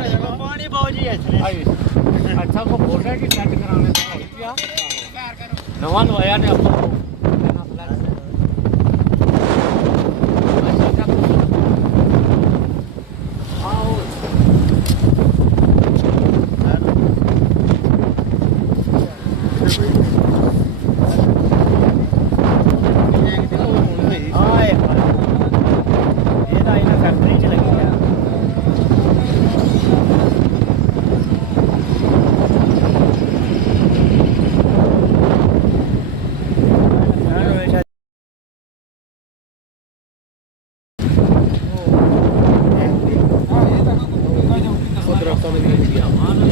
पानी बहुत जी है अच्छा को बोल रहा है कि सेट कराने का क्या नवा नवाया ने अपन को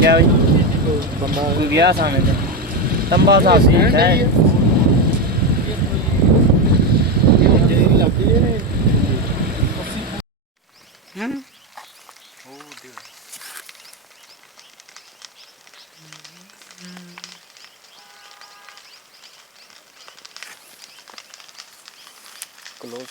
क्या भाई कोई गया सामने से तंबा साहब जी है क्लोज